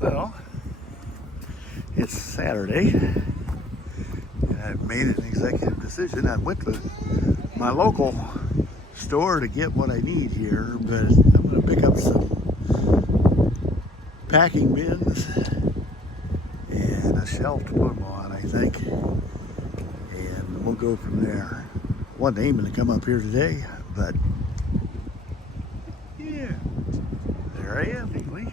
Well, it's Saturday, and I've made an executive decision. I went to my local store to get what I need here, but I'm going to pick up some packing bins and a shelf to put them on, I think, and we'll go from there. Wasn't aiming to come up here today, but yeah, there I am, anyway.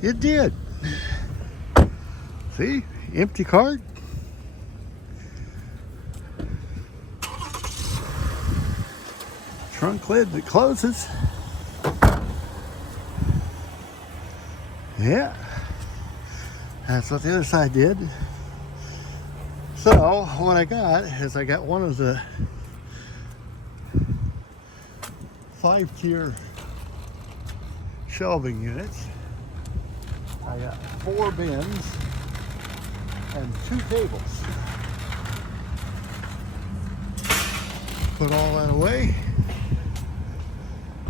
It did. See, empty cart. Trunk lid that closes. Yeah, that's what the other side did. So what I got is I got one of the 5-tier shelving units. I got 4 bins and 2 tables. Put all that away.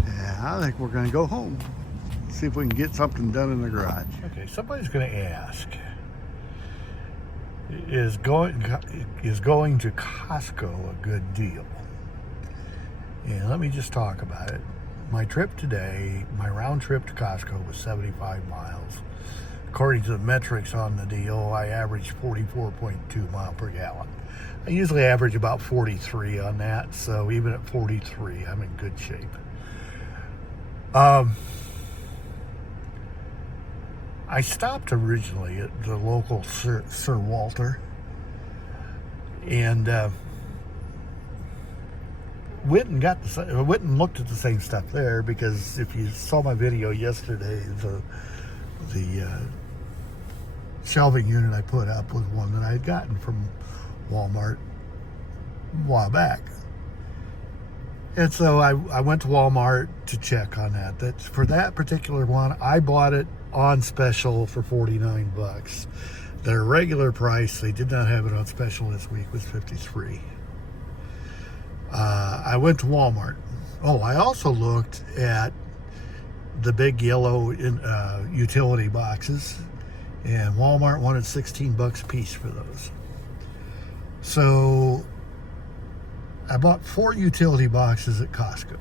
And I think we're gonna go home. See if we can get something done in the garage. Okay, somebody's gonna ask, is going to Costco a good deal? And let me just talk about it. My trip today, my round trip to Costco was 75 miles. According to the metrics on the deal, I averaged 44.2 miles per gallon. I usually average about 43 on that, so even at 43, I'm in good shape. I stopped originally at the local Sir Walter and went and looked at the same stuff there, because if you saw my video yesterday, the shelving unit I put up was one that I had gotten from Walmart a while back. And so I went to Walmart to check on that. For that particular one, I bought it on special for 49 bucks. Their regular price, they did not have it on special this week, was 53. I went to Walmart. Oh, I also looked at the big yellow utility boxes, and Walmart wanted 16 bucks a piece for those. So I bought 4 utility boxes at Costco.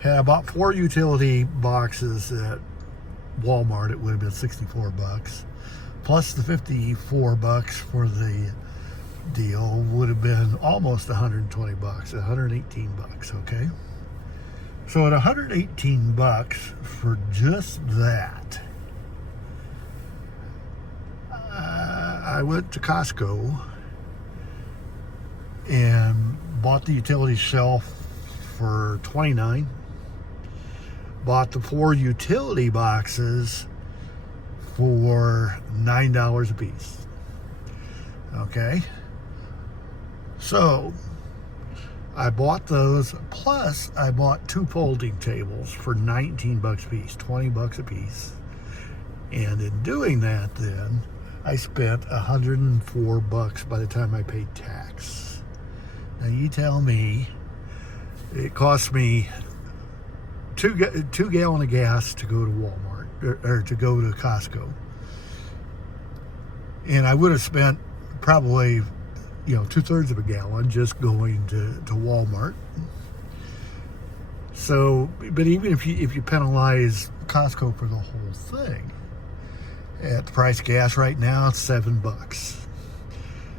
Had I bought 4 utility boxes at Walmart, it would have been 64 bucks. Plus the 54 bucks for the deal would have been almost 120 bucks, 118 bucks, okay? So at 118 bucks for just that, I went to Costco and bought the utility shelf for $29. Bought the 4 utility boxes for $9 a piece. Okay? So I bought those, plus I bought 2 folding tables for 19 bucks a piece, 20 bucks a piece. And in doing that, then I spent 104 bucks by the time I paid tax. Now you tell me, it cost me 2 gallon of gas to go to Walmart, or to go to Costco. And I would have spent probably, 2/3 of a gallon just going to Walmart. So, but even if you penalize Costco for the whole thing, at the price of gas right now, it's $7.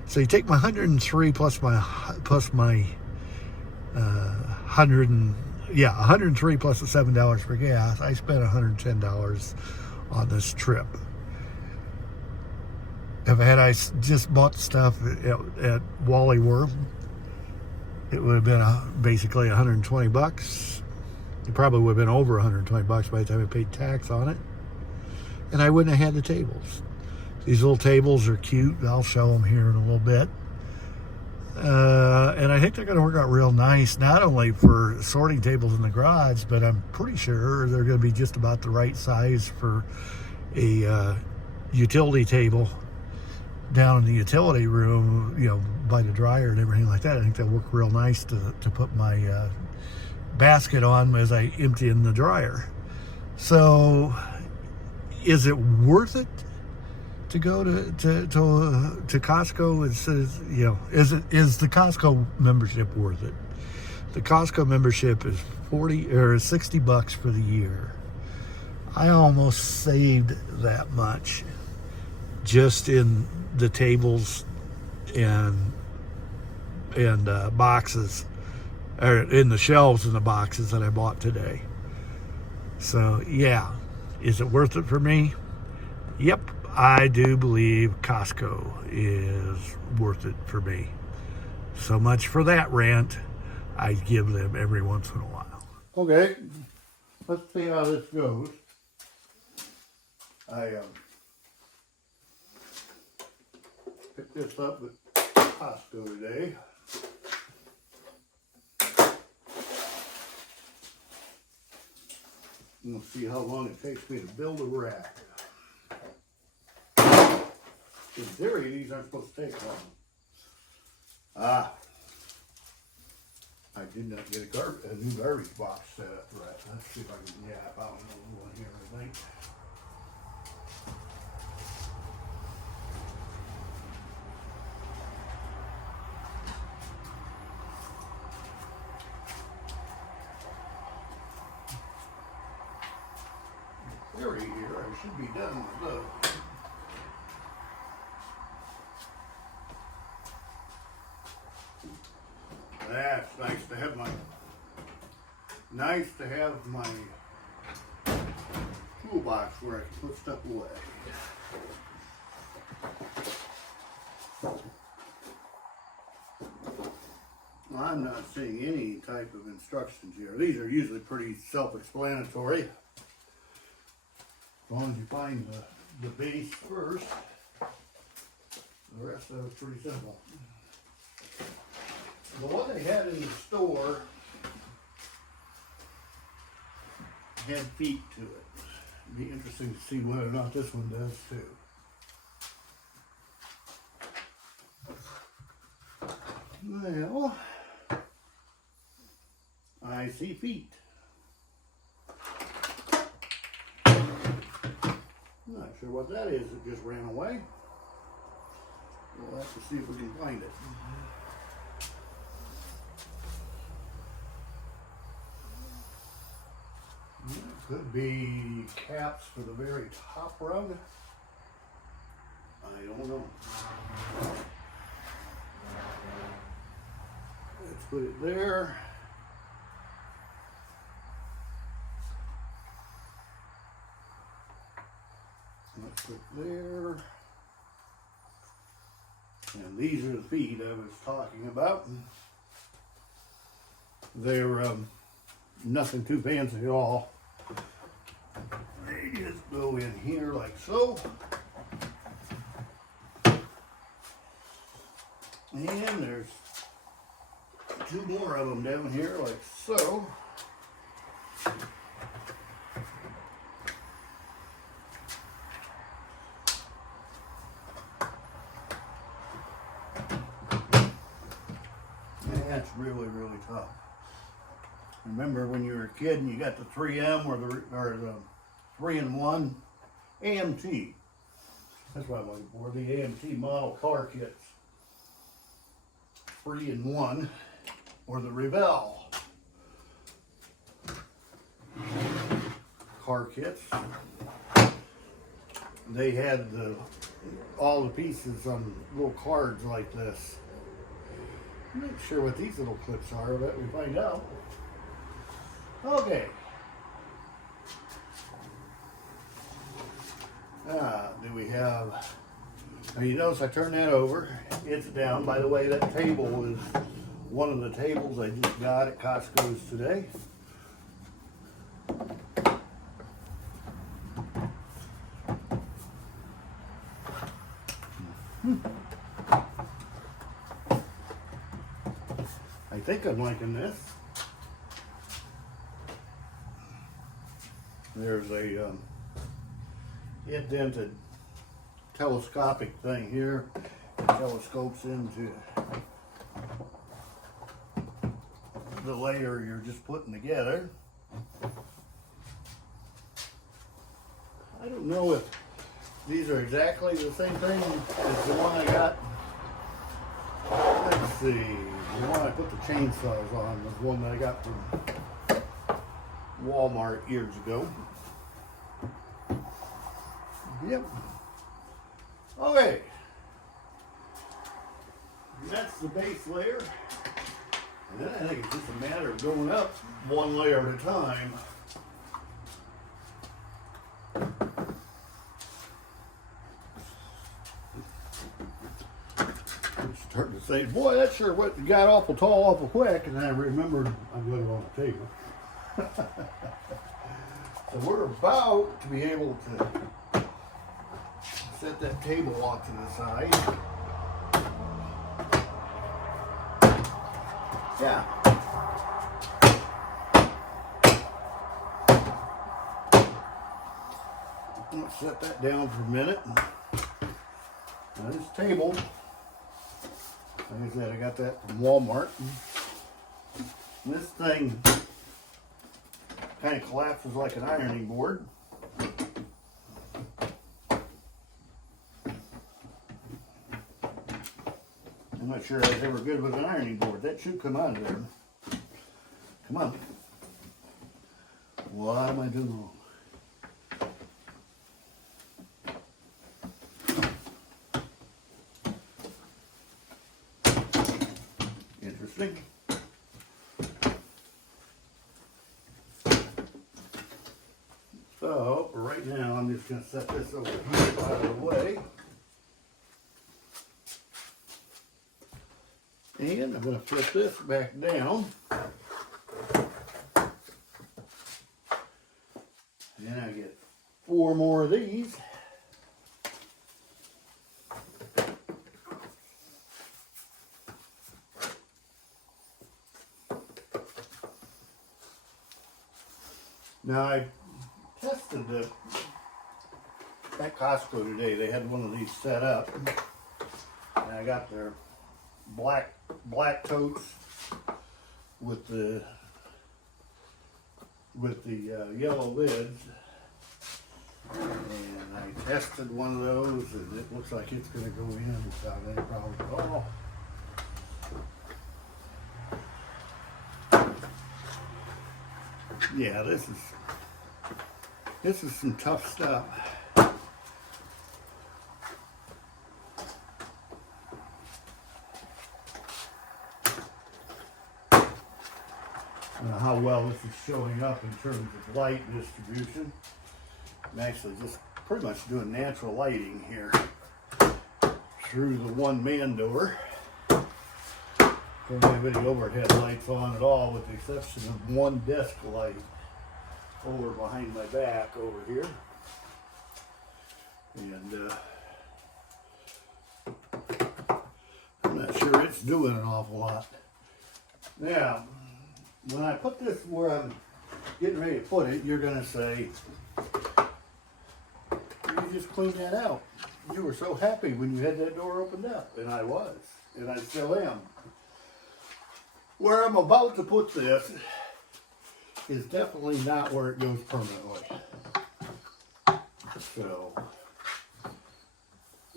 So you take my 103 plus my 103 plus the $7 for gas. I spent $110 on this trip. If I just bought stuff at Wally World, it would have been basically 120 bucks. It probably would have been over 120 bucks by the time I paid tax on it. And I wouldn't have had the tables. These little tables are cute. I'll show them here in a little bit. And I think they're going to work out real nice, not only for sorting tables in the garage, but I'm pretty sure they're going to be just about the right size for a utility table down in the utility room, by the dryer and everything like that. I think they'll work real nice to put my basket on as I empty in the dryer. So is it worth it to go to Costco? It says, you know, is the Costco membership worth it? The Costco membership is $60 for the year. I almost saved that much just in the tables and boxes, or in the shelves and the boxes that I bought today. So yeah, is it worth it for me? Yep, I do believe Costco is worth it for me. So much for that rant. I give them every once in a while. Okay, let's see how this goes. I picked this up at Costco today. We'll see how long it takes me to build a rack. In theory, these aren't supposed to take long. I did not get a new garbage box set up right. Let's see if I can yap out another one here tonight. In theory here, I should be done with those. That's nice to have my toolbox where I can put stuff away. I'm not seeing any type of instructions here. These are usually pretty self-explanatory. As long as you find the base first, the rest of it's pretty simple. The one they had in the store had feet to it. It'd be interesting to see whether or not this one does too. Well, I see feet. Not sure what that is. It just ran away. We'll have to see if we can find it. Could be caps for the very top rung. I don't know. Let's put it there. Let's put it there. And these are the feet I was talking about. They're nothing too fancy at all. They just go in here like so. And there's two more of them down here like so. And that's really, really tough. Remember when you were a kid and you got the 3M or the 3-in-1 AMT. That's what I'm looking for, the AMT model car kits. 3-in-1 or the Revell car kits. They had all the pieces on little cards like this. I'm not sure what these little clips are, but we find out. Okay. Do we have, now you notice I turned that over. It's down. By the way, that table is one of the tables I just got at Costco's today. I think I'm liking this. There's a indented telescopic thing here. It telescopes into the layer you're just putting together. I don't don't know if these are exactly the same thing as the one I got. Let's see. The one I put the chainsaws on was one that I got from Walmart years ago. Yep. Okay. And that's the base layer. And then I think it's just a matter of going up one layer at a time. Starting to say, boy, that sure got awful tall awful quick, and then I remembered I got it on the table. So we're about to be able to set that table off to the side. Yeah. Let's set that down for a minute. Now this table, like I said, I got that from Walmart. And this thing kind of collapses like an ironing board. I'm not sure I was ever good with an ironing board. That should come out of there. Come on. What am I doing wrong? Interesting. So, for right now, I'm just going to set this over here out of the way. And I'm going to flip this back down. And I get 4 more of these. Now I tested at Costco today. They had one of these set up, and I got their black totes with the yellow lids, and I tested one of those, and it looks like it's going to go in without any problem at all. Yeah, this is some tough stuff. I don't know how well this is showing up in terms of light distribution. I'm actually just pretty much doing natural lighting here through the one man door. Don't have any overhead lights on at all, with the exception of one desk light over behind my back over here. And I'm not sure it's doing an awful lot. Now, when I put this where I'm getting ready to put it, you're going to say, you just cleaned that out. You were so happy when you had that door opened up. And I was. And I still am. Where I'm about to put this is definitely not where it goes permanently. So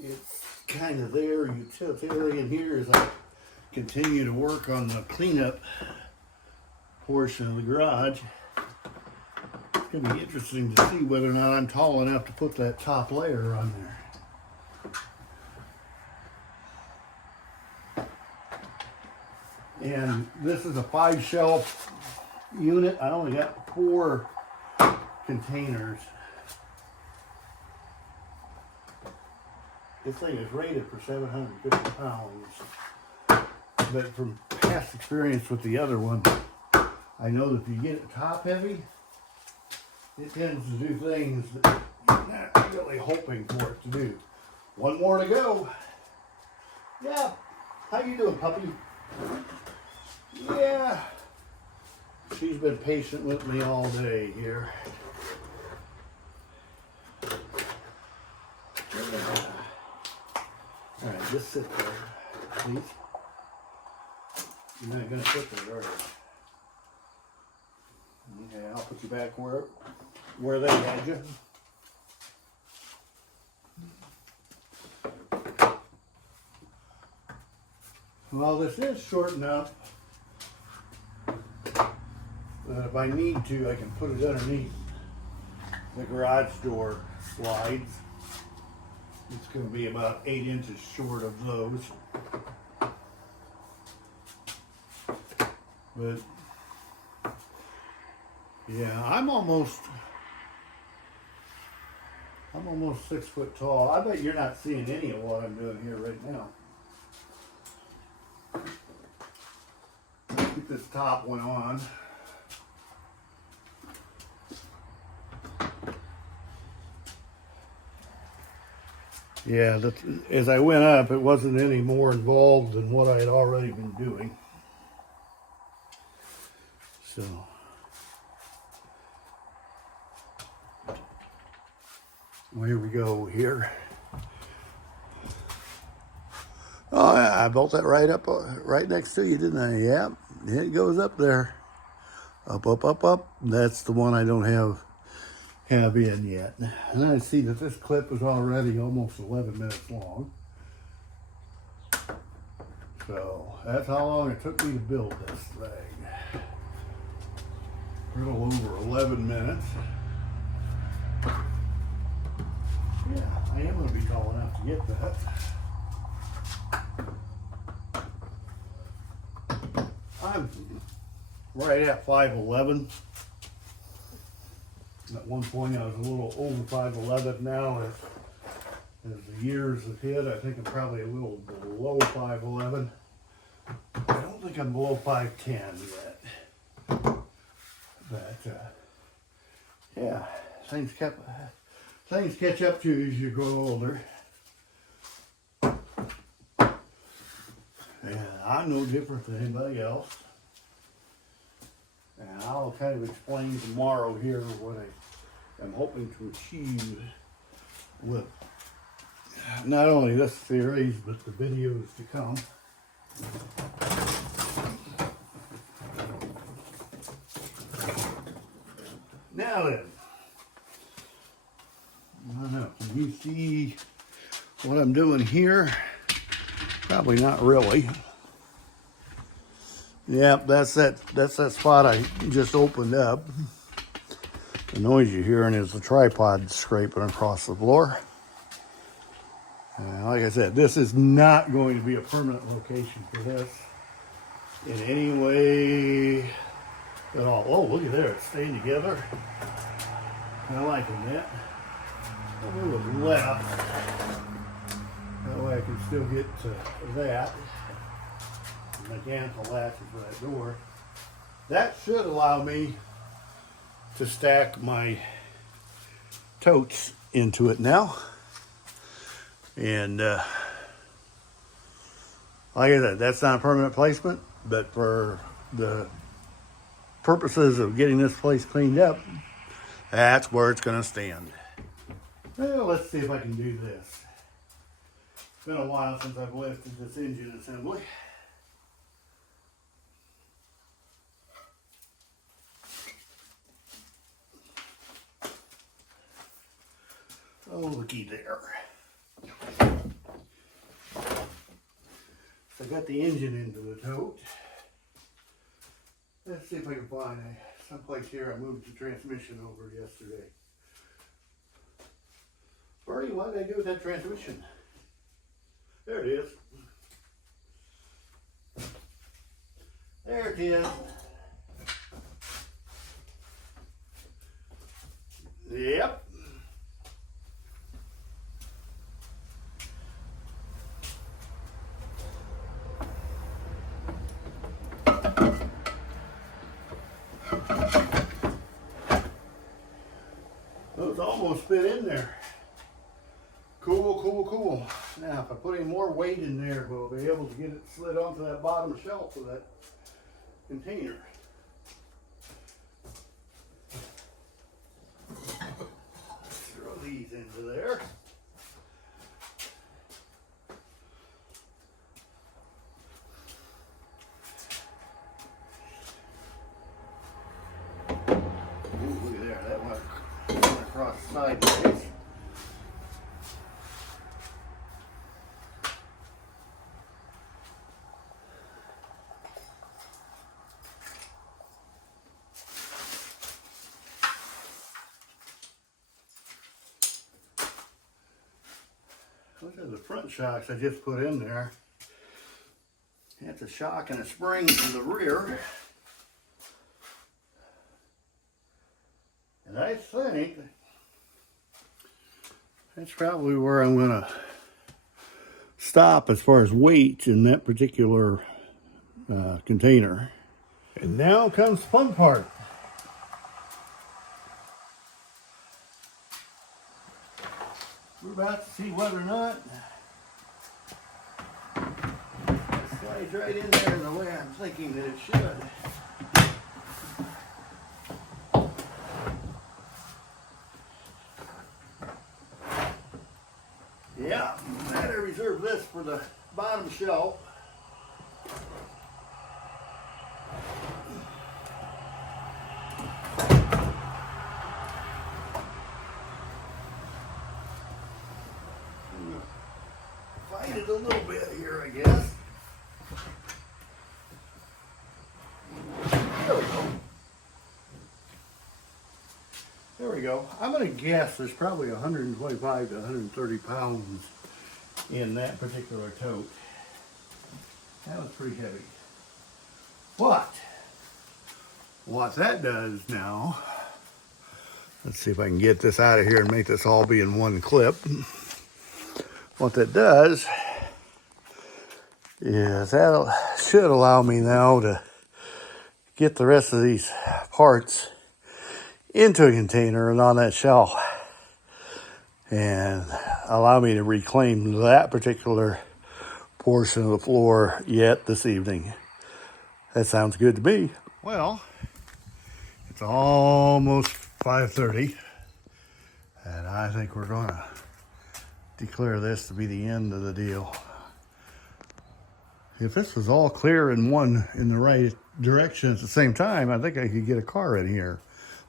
it's kind of there, utilitarian here, as I continue to work on the cleanup portion of the garage. It's going to be interesting to see whether or not I'm tall enough to put that top layer on there. And this is a 5-shelf unit. I only got 4 containers. This thing is rated for 750 pounds. But from past experience with the other one, I know that if you get it top heavy, it tends to do things that you're not really hoping for it to do. 1 more to go. Yeah. How you doing, puppy? Yeah, she's been patient with me all day here. All right, just sit there, please. You're not going to sit there, are you? Okay, I'll put you back where they had you. Well, this is short enough that if I need to, I can put it underneath the garage door slides. It's going to be about 8 inches short of those. But yeah, I'm almost 6 foot tall. I bet you're not seeing any of what I'm doing here right now. Get this top one on. Yeah, as I went up, it wasn't any more involved than what I had already been doing. So, well, here we go here. Oh, yeah, I built that right up, right next to you, didn't I? Yeah, it goes up there. Up, up, up, up. That's the one I don't have in yet. And I see that this clip is already almost 11 minutes long. So that's how long it took me to build this thing. A little over 11 minutes. Yeah, I am going to be tall enough to get that. I'm right at 5'11". At one point I was a little over 5'11". Now as the years have hit, I think I'm probably a little below 5'11". I don't think I'm below 5'10" yet. But yeah, things catch up to you as you grow older. And I'm no different than anybody else. And I'll kind of explain tomorrow here what I am hoping to achieve with not only this series, but the videos to come. Now then, I don't know, can you see what I'm doing here? Probably not really. Yep, that's that spot I just opened up. The noise you're hearing is the tripod scraping across the floor. Like I said, this is not going to be a permanent location for this in any way at all. Oh, look at there, it's staying together. I like that. I'll move it left. That way I can still get to that. Mechanical latches for that door. That should allow me to stack my totes into it now. And like I said, that's not a permanent placement, but for the purposes of getting this place cleaned up, that's where it's going to stand. Well, let's see if I can do this. It's been a while since I've lifted this engine assembly. Oh, looky there. So I got the engine into the tote. Let's see if I can find someplace here I moved the transmission over yesterday. Bertie, what did I do with that transmission? There it is. There it is. Yep. Those almost fit in there. Cool, cool, cool. Now, if I put any more weight in there, we'll be able to get it slid onto that bottom shelf of that container. Throw these into there. Ooh, look at there. That went across sideways. Those are the front shocks I just put in there. That's a shock and a spring to the rear. And I think that's probably where I'm going to stop as far as weight in that particular container. And now comes the fun part. We're about to see whether or not it slides right in there the way I'm thinking that it should. Yeah, I had to reserve this for the bottom shelf. Fight it a little bit here, I guess. There we go. There we go. I'm going to guess there's probably 125 to 130 pounds in that particular tote. That was pretty heavy. But what that does now, let's see if I can get this out of here and make this all be in one clip. What that does is that should allow me now to get the rest of these parts into a container and on that shelf and allow me to reclaim that particular portion of the floor yet this evening. That sounds good to me. Well, it's almost 5:30 and I think we're going to declare this to be the end of the deal. If this was all clear and one in the right direction at the same time, I think I could get a car in here.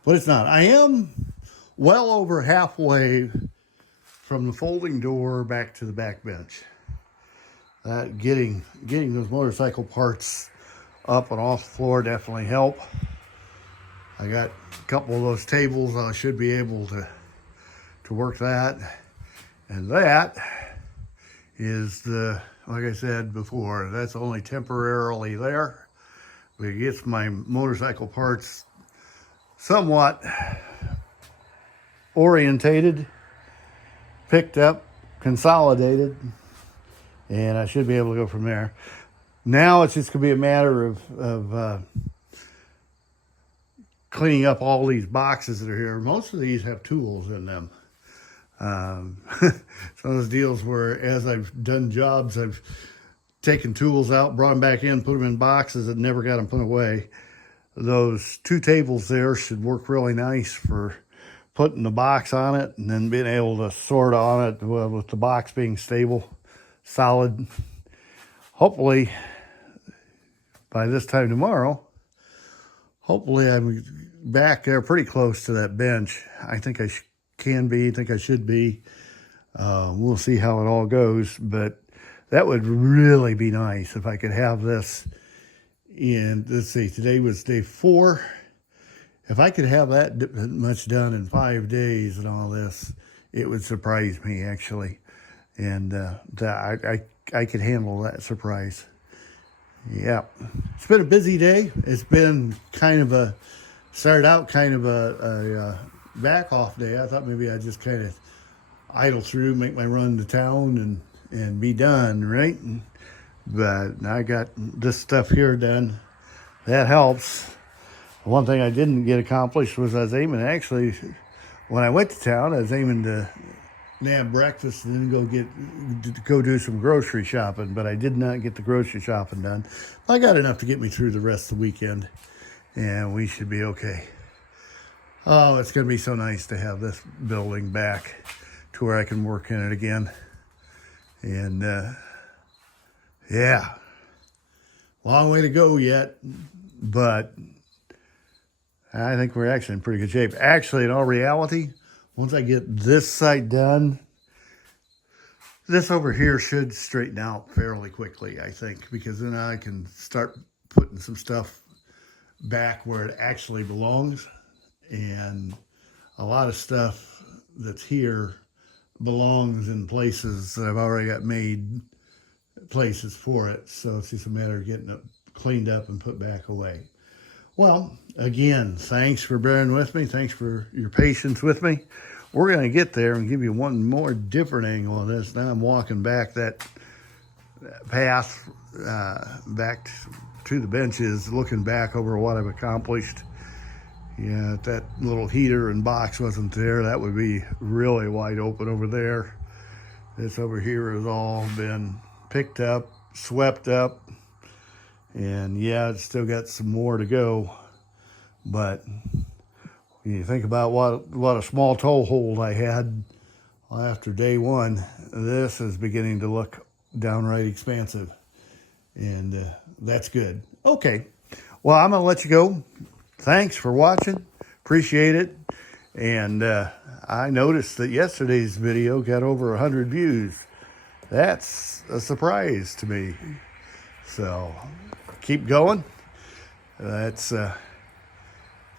But it's not. I am well over halfway from the folding door back to the back bench. That getting those motorcycle parts up and off the floor definitely help. I got a couple of those tables. I should be able to work that. And that is like I said before, that's only temporarily there. It gets my motorcycle parts somewhat orientated, picked up, consolidated, and I should be able to go from there. Now it's just going to be a matter of cleaning up all these boxes that are here. Most of these have tools in them. Some of those deals where as I've done jobs, I've taken tools out, brought them back in, put them in boxes and never got them put away. Those two tables there should work really nice for putting the box on it and then being able to sort on it with the box being stable, solid. Hopefully by this time tomorrow, hopefully I'm back there pretty close to that bench. I think I think I should be. We'll see how it all goes, but that would really be nice if I could have this in, let's see, today was day 4. If I could have that much done in 5 days and all this, it would surprise me actually. And I could handle that surprise. Yeah, it's been a busy day. It's been started out kind of a back off day. I thought maybe I'd just kind of idle through, make my run to town and be done, right? But I got this stuff here done. That helps. One thing I didn't get accomplished was I was aiming, actually, when I went to town, I was aiming to nab breakfast and then go do some grocery shopping, but I did not get the grocery shopping done. I got enough to get me through the rest of the weekend, and we should be okay. Oh, it's going to be so nice to have this building back to where I can work in it again. And, yeah, long way to go yet, but I think we're actually in pretty good shape. Actually, in all reality, once I get this side done, this over here should straighten out fairly quickly, I think, because then I can start putting some stuff back where it actually belongs. And a lot of stuff that's here belongs in places that I've already got made places for it. So it's just a matter of getting it cleaned up and put back away. Well, again, thanks for bearing with me. Thanks for your patience with me. We're going to get there and give you one more different angle on this. Now I'm walking back that path back to the benches, looking back over what I've accomplished. Yeah, if that little heater and box wasn't there, that would be really wide open over there. This over here has all been picked up, swept up, and yeah, it's still got some more to go. But when you think about what a small toehold I had after day one, this is beginning to look downright expansive, and that's good. Okay, well, I'm gonna let you go. Thanks for watching, appreciate it. And I noticed that yesterday's video got over 100 views. That's a surprise to me. So keep going. Let's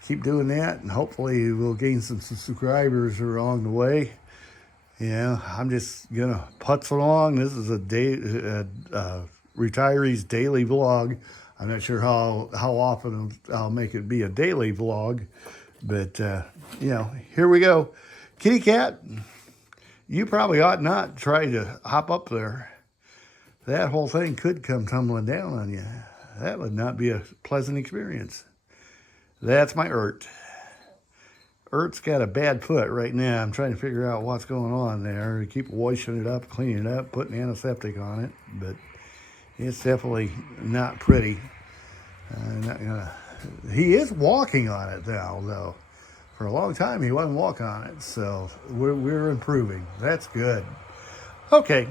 keep doing that, and hopefully we'll gain some subscribers along the way. Yeah, I'm just gonna putz along. This is a retiree's daily vlog. I'm not sure how often I'll make it be a daily vlog, but you know, here we go. Kitty cat, you probably ought not try to hop up there. That whole thing could come tumbling down on you. That would not be a pleasant experience. That's my Ert. Ert's got a bad foot right now. I'm trying to figure out what's going on there. I keep washing it up, cleaning it up, putting antiseptic on it, but it's definitely not pretty. He is walking on it now, though. For a long time, he wasn't walking on it, so we're improving. That's good. Okay,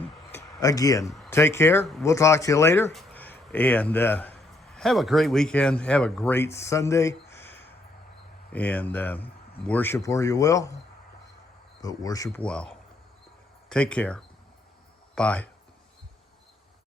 again, take care. We'll talk to you later, and have a great weekend. Have a great Sunday, and worship where you will, but worship well. Take care. Bye.